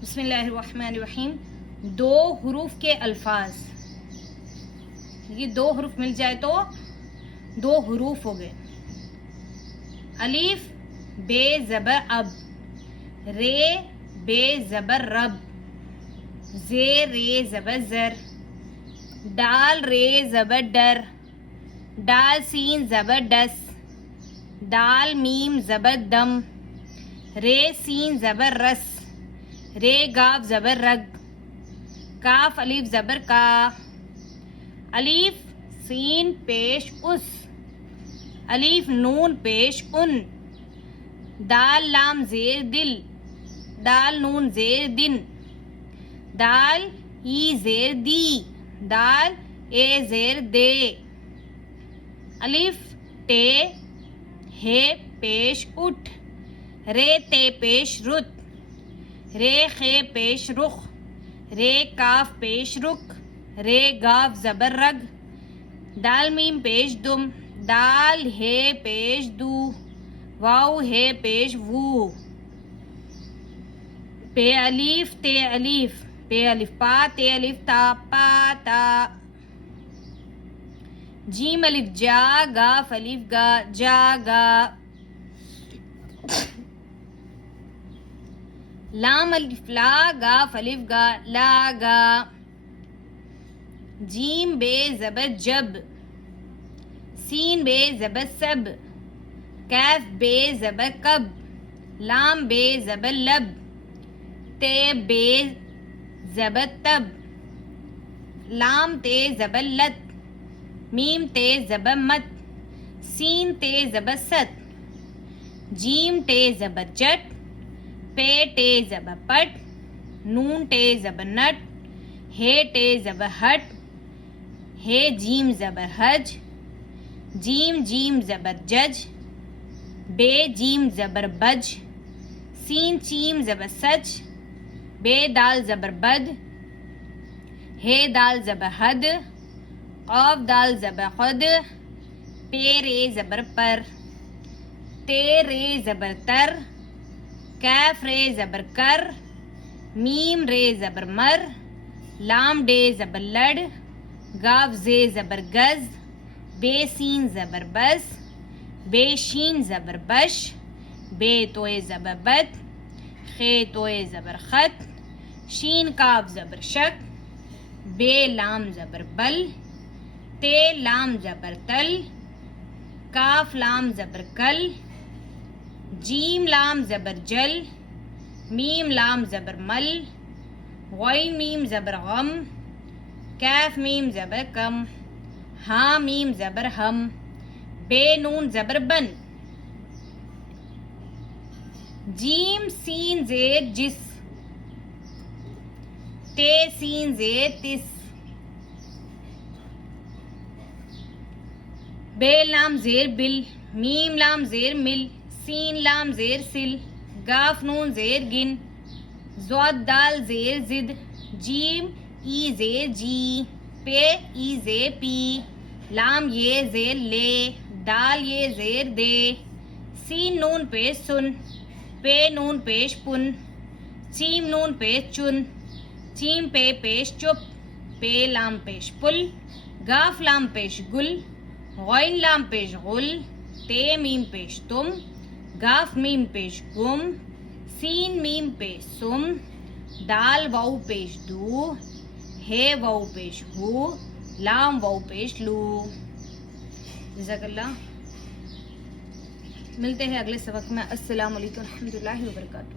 بسم اللہ الرحمن الرحیم. دو حروف کے الفاظ، یہ دو حروف مل جائے تو دو حروف ہو گئے. الف بے زبر اب، رے بے زبر رب، زے رے زبر زر، ڈال رے زبر ڈر، ڈال سین زبر ڈس، دال میم زبر دم، رے سین زبر رس، رے گاف زبر رگ، کاف الف زبر کا، الف سین پیش اس، الف نون پیش ان، دال لام زیر دل، دال نون زیر دن، دال ای زیر دی، دال اے زیر دے، الف ٹے ہے پیش اٹھ، رے تے پیش رت، رے خے پیش رخ، رے کاف پیش رک، رے گاف زبر رگ، دال میم پیش دم، دال ہے پیش دو، واو ہے پیش وو، پے الف تے الف، پے الف پا تے الف تا پا تا، جیم الف جا، گاف الف گا، جا گا، لام الف لا، گاف الف گا، لا گا، جیم بے زبر جب، سین بے زبر سب، کیف بے زبر کب، لام بے زبر لب، تے بے زبر تب، لام تے زبر لت، میم تے زبر مت، سین تے زبر ست، جیم ٹے زبر جٹ، پے ٹے زبر پٹ، نون ٹے زبر نٹ، ہے ٹے زبر ہٹ، ہے جیم زبر حج، جیم جیم زبر جج، بے جیم زبر بج، سین چیم زبر سچ، بے دال زبر بد، ہے دال زبر حد، قاف دال زبر خد، پے رے زبر پر، تے رے زبر تر، کیف رے زبر کر، میم رے زبر مر، لام ڈے زبر لڑ، گاف زے زبر گز، بے سین زبر بس، بے شین زبر بش، بے توئے زبر بد، خے توئے زبر خط، شین کاف زبر شک، بے لام زبر بل، تے لام زبر تل، کاف لام زبر کل، جیم لام زبر جل، میم لام زبر مل، غین میم زبر غم، کیف میم زبر کم، ہاں میم زبر ہم، بے نون زبر بن، جیم سین زیر جس، تے سین زیر تس، بے لام زیر بل، میم لام زیر مل، سین لام زیر سل، گاف نون زیر گن، زود دال زیر زد، جیم ای زیر جی، پے ای زیر پی، لام یہ زیر لے، دال یہ زیر دے، سین نون پیش سن، پے نون پیش پن، چیم نون پیش چن، چیم پے پیش چپ، پے لام پیش پل، گاف لام پیش گل، غین لام پیش غل، تے میم پیش تم، گاف میم پیش گم، سین میم پیش سم، دال واو پیش دو، ہے واو پیش ہو، لام واو پیش لو. جزاک اللہ. ملتے ہیں اگلے سبق میں. السلام علیکم و رحمۃ اللہ وبرکاتہ.